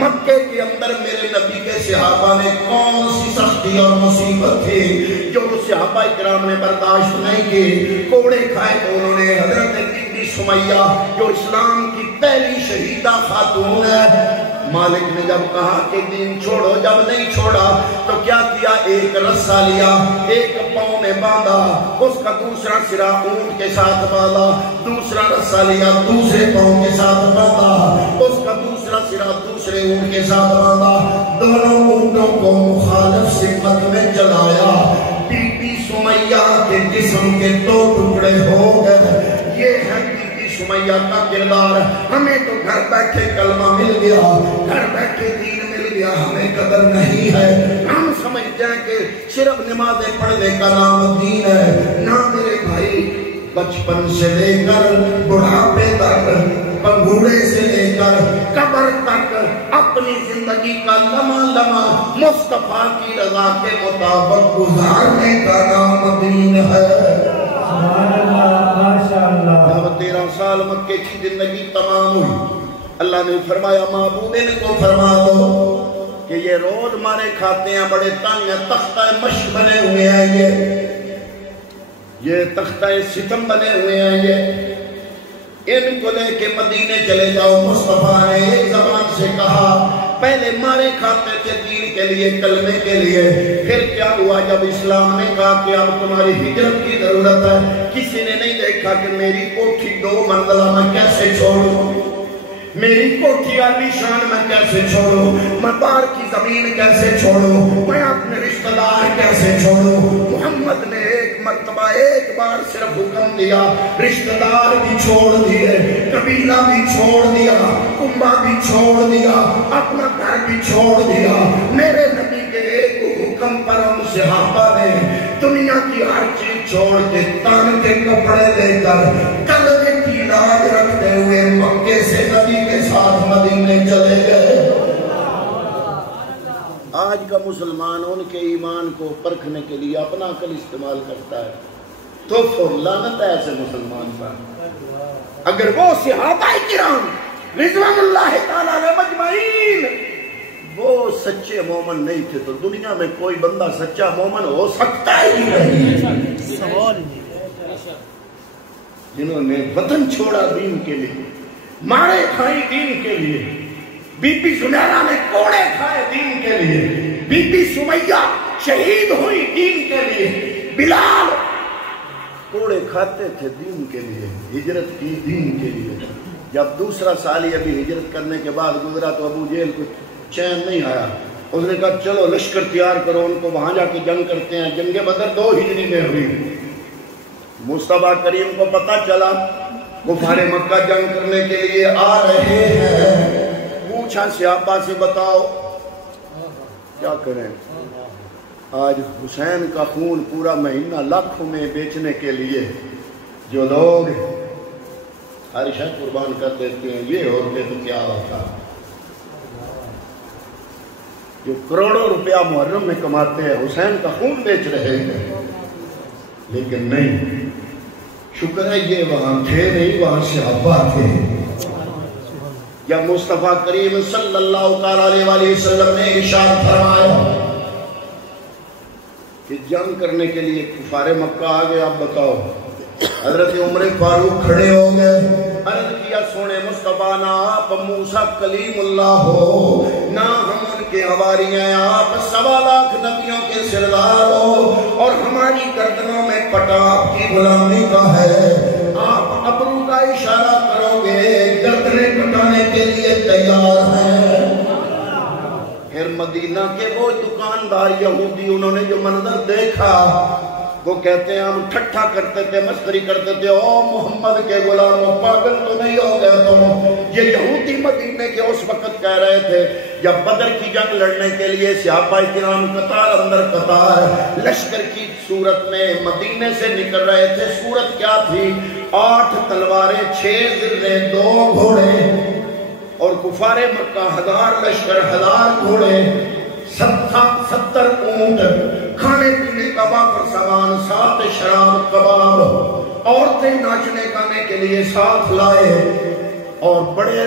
مکے کے اندر میرے نبی کے صحابہ نے کون سی سختی اور مصیبت تھی جو صحابہ کرام نے برداشت نہیں کی؟ کوڑے کھائے تو انہوں نے حضرت بی بی سمیہ جو اسلام کی پہلی شہیدہ خاتون ہے، مالک نے جب کہا کہ دین چھوڑو، جب نہیں چھوڑا تو کیا کیا؟ ایک رسہ لیا، ایک پاؤں میں باندھا، اس کا دوسرا سرا اونٹ کے ساتھ باندھا، دوسرا رسہ لیا، دوسرے پاؤں کے ساتھ باندھا، اس کا دوسرا سرا دوسرے اونٹ کے ساتھ باندھا، دونوں اونٹوں کو مخالف سمت میں چلایا۔ بی بی سمیہ کے جسم کے 2 ٹکڑے ہو گئے۔ یہ ہے بی بی سمیہ کا کردار۔ ہمیں تو گھر بیٹھے کلمہ مل گیا، گھر بیٹھے دین مل گیا، ہمیں قدر نہیں ہے۔ ہم سمجھتے ہیں کہ صرف نمازیں پڑھنے کا نام دین ہے۔ نہ میرے بھائی، بچپن سے لے کر بڑھاپے تک، پنگوڑے سے لے کر قبر تک، اپنی زندگی کا لمحہ لمحہ مصطفیٰ کی رضا کے مطابق گزارنے کا نام دین ہے۔ سبحان اللہ، ماشاءاللہ۔ جب 13 سال مکے کی زندگی تمام ہوئی، اللہ نے فرمایا محبوب ان کو فرما دو کہ یہ روز مارے کھاتے ہیں، بڑے تنگ ہیں، تختہ مشق بنے ہوئے ہیں، یہ تختہ ستم بنے ہوئے ہیں، ان کو لے کے مدینے چلے جاؤ۔ مصطفیٰ نے ایک زبان سے کہا، پہلے مارے کھاتے تھے دین کے لیے، کلمے کے لیے، پھر کیا ہوا جب اسلام نے کہا کہ اب تمہاری ہجرت کی ضرورت ہے، کسی نے نہیں دیکھا کہ میری کوٹھی 2 منزلہ میں کیسے چھوڑوں، میری کوٹھی عالی شان میں کیسے چھوڑوں، میں باہر کی زمین کیسے چھوڑوں، میں اپنے رشتہ دار کیسے چھوڑوں۔ محمد نے ایک مرتبہ ایک بار صرف حکم دیا، رشتہ دار بھی چھوڑ دیے، قبیلہ بھی چھوڑ دیا، کنبہ بھی چھوڑ دیا، اپنا گھر بھی چھوڑ دیا۔ میرے نبی کے ایک حکم پر ہم صحابہ نے دنیا کی ہر چیز چھوڑ کے، تن کے کپڑے لے کر، کلمے کی لاج رکھتے ہوئے مکے سے نبی کے ساتھ مدینے چلے گئے۔ آج کا مسلمان ان کے ایمان کو پرکھنے کے لیے اپنا عقل استعمال کرتا ہے، تو لعنت ہے ایسے مسلمان پر۔ اگر وہ صحابہ کرام رضوان اللہ تعالیٰ علیہم اجمعین وہ سچے مومن نہیں تھے تو دنیا میں کوئی بندہ سچا مومن ہو سکتا ہی نہیں۔ جنہوں نے وطن چھوڑا دین کے لیے، مارے کھائی دین کے لیے، بی بی زنیرہ نے کوڑے کھائے دین کے لیے، بی بی سمیہ شہید ہوئی دین کے لیے، بلال کوڑے کھاتے تھے دین کے لیے، ہجرت کی دین کے لیے۔ جب دوسرا سال ہی ابھی ہجرت کرنے کے بعد گزرا تو ابو جہل کو چین نہیں آیا، اس نے کہا چلو لشکر تیار کرو، ان کو وہاں جا کے جنگ کرتے ہیں۔ جنگ بدر 2 ہجری میں ہوئی۔ مصطفیٰ کریم کو پتہ چلا کفار مکہ جنگ کرنے کے لیے آ رہے ہیں، پوچھا صحابہ سے بتاؤ کیا کریں؟ آج حسین کا خون پورا مہینہ لاکھوں میں بیچنے کے لیے جو لوگ ہر شے قربان کر دیتے ہیں، یہ ہوتے تو کیا ہوتا؟ جو کروڑوں روپیہ محرم میں کماتے ہیں حسین کا خون بیچ رہے ہیں، لیکن نہیں، شکر ہے یہ وہاں تھے نہیں، وہاں صحابہ تھے۔ یا مصطفیٰ کریم صلی اللہ تعالیٰ علیہ وسلم نے ارشاد فرمایا کہ جنگ کرنے کے لیے کفار مکہ آ گئے، آپ بتاؤ۔ حضرت عمر فاروق کھڑے ہو گئے، عرض کیا سونے مصطفیٰ نہ آپ موسیٰ کلیم اللہ ہو، نہ ہم ان کے حواری ہیں، آپ 1.25 لاکھ نبیوں کے سردار ہو، اور ہماری گردنوں میں پٹا آپ کی غلامی کا ہے، آپ ابرو کا اشارہ کرو گے، گردنیں کٹانے کے لیے تیار ہیں۔ پھر مدینہ کے وہ دکاندار یہودی انہوں نے جو منظر دیکھا، وہ کہتے ہیں ہم ٹھٹھا کرتے تھے، مسخری کرتے تھے، او محمد کے غلاموں پاگل تو نہیں ہو گیا تم؟ یہ یہودی مدینے کے اس وقت کہہ رہے تھے جب بدر کی جنگ لڑنے کے لیے صحابہ کرام قطار اندر قطار لشکر کی صورت میں مدینے سے نکل رہے تھے۔ صورت کیا تھی؟ 8 تلواریں، 6 ذرے، 2 گھوڑے، اور کفار مکہ 1000 لشکر، 1000 گھوڑے، 70 اونٹ، کھانے پینے کا وافر سامان، 7 شراب کباب، عورتیں ناچنے گانے کے لیے ساتھ لائے، اور بڑے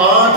8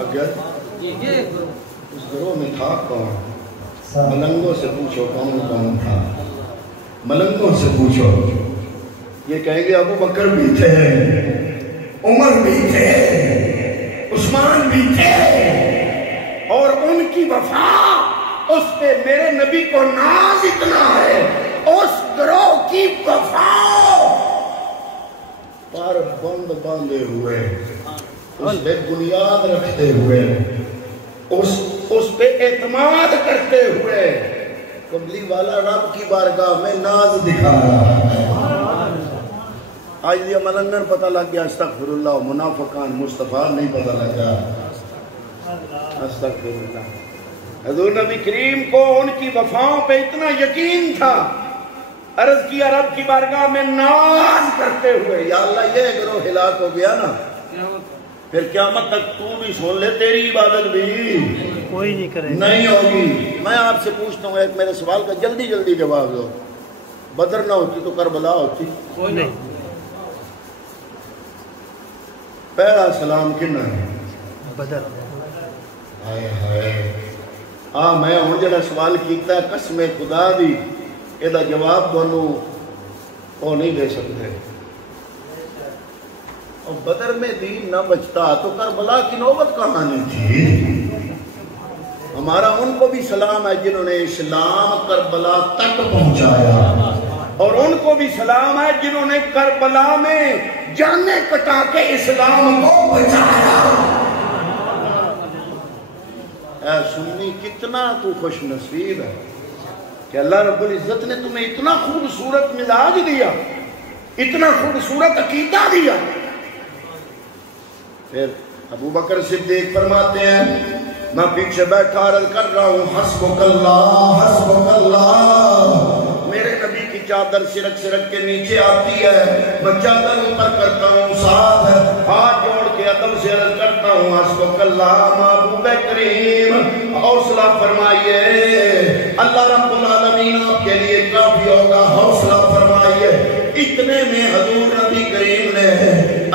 اگر اس گروہ میں تھا کون؟ ملنگوں سے پوچھو کون کون تھا، ملنگوں سے پوچھو. یہ کہیں گے ابو بکر بھی تھے، عمر بھی تھے، عثمان بھی تھے، اور ان کی وفا اس پہ میرے نبی کو ناز اتنا ہے، اس گروہ کی وفا پر بند باندھے ہوئے، اس پہ بنیاد رکھتے ہوئے، اس پہ اعتماد کرتے ہوئے کملی والا رب کی بارگاہ میں ناز دکھا رہا ہے. آج یہ ملنگن پتہ لگ گیا استغفر اللہ، منافقان مصطفیٰ نہیں پتہ لگا. استغفر اللہ. حضور نبی کریم کو ان کی وفاؤں پہ اتنا یقین تھا، عرض کیا رب کی بارگاہ میں ناز کرتے ہوئے یا اللہ یہ گروہ ہلاک ہو گیا نا، پھر قیامت تک تو بھی سن لے تیری عبادت بھی کوئی نہیں کرے نہیں ہوگی. میں آپ سے پوچھتا ہوں ایک میرے سوال کا جلدی جلدی جواب دو. بدر نہ ہوتی تو کربلا ہوتی؟ کوئی نہیں. پہلا سلام کنا ہے؟ بدر. ہائے ہائے میں ہوں جڑا سوال کیتا ہے قسم خدا دی یہ دا جواب دونوں وہ نہیں دے سکتے. اور بدر میں دین نہ بچتا تو کربلا کی نوبت کہاں نہیں تھی. ہمارا ان کو بھی سلام ہے جنہوں نے اسلام کربلا تک پہنچایا، اور ان کو بھی سلام ہے جنہوں نے کربلا میں جانیں کٹا کے اسلام کو بچایا. اے سنی کتنا تو خوش نصیب ہے کہ اللہ رب العزت نے تمہیں اتنا خوبصورت مزاج دیا، اتنا خوبصورت عقیدہ دیا. پھر ابو بکر صدیق فرماتے ہیں میں پیچھے بیٹھا عرض کر رہا ہوں حسبک اللہ حسبک اللہ. میرے نبی کی چادر سرک سرک کے نیچے آتی ہے، میں چادر اوپر کرتا ہوں، ساتھ ہاتھ جوڑ کے ادب سے عرض کرتا ہوں حسبک اللہ. محبوب کریم حوصلہ فرمائیے، اللہ رب العالمین آپ کے لیے کافی ہوگا، حوصلہ فرمائیے. اتنے میں حضور نبی کریم نے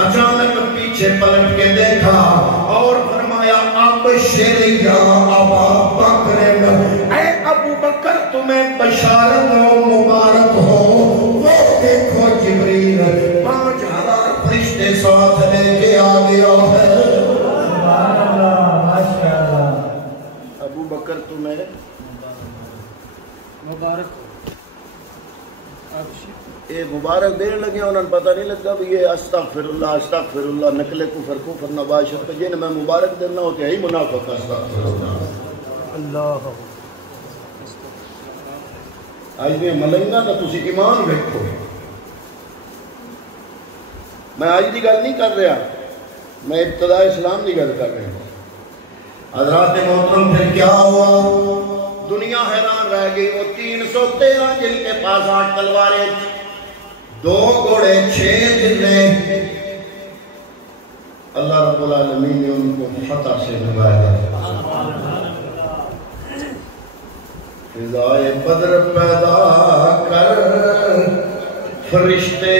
اچانک پیچھے پلٹ کے دیکھا اور فرمایا ابشر یا ابا بکر، اے ابو بکر تمہیں بشارت ہو، مبارک ہو. وہ دیکھو جبریل 5000 فرشتے ساتھ لے کے آ گیا ہے. ابو بکر تمہیں مبارک اے مبارک دینے لگے. انہوں نے پتہ نہیں لگا بھی یہ استغفر اللہ نقل کفر کفر نباشت کا جن میں مبارک دینا ہوتے ہی منافق. استغفر اللہ. آج میں ملنگا کا تسی ایمان رکھو. میں آج دی گل نہیں کر رہا، میں ابتداء اسلام دی گل کر رہا ہوں. حضرات محترم پھر کیا ہوا؟ دنیا حیران رہ گئی. وہ 313 جن کے پاس 8 تلواریں، 2 گھوڑے 6 جلے، اللہ رب العالمین نے ان کو فتح سے نوازا. فضائے بدر پیدا کر فرشتے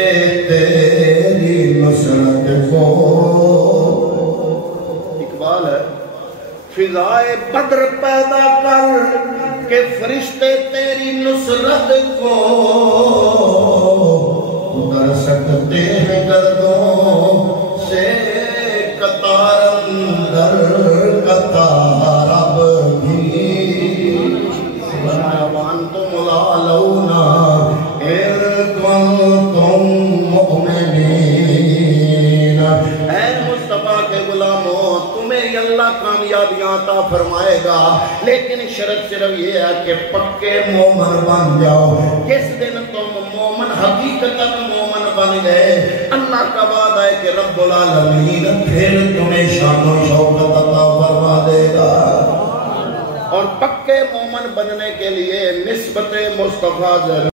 تیری نصرت کو. اقبال ہے فضائے بدر پیدا کر کہ فرشتے تیری نصرت کو اتر سکتے ہیں گردوں سے قطار اندر قطار اب بھی. وانتم العلون ان کنتم مؤمنین. اے مصطفیٰ کے غلاموں تمہیں اللہ کامیابیاں عطا فرمائے گا، لیکن شرط صرف یہ ہے کہ پکے مومن بن جاؤ. جس دن تم مومن حقیقتاً مومن بن گئے، اللہ کا وعدہ ہے کہ رب العالمین پھر تمہیں شان و شوکت عطا فرما دے گا. اور پکے مومن بننے کے لیے نسبت مصطفیٰ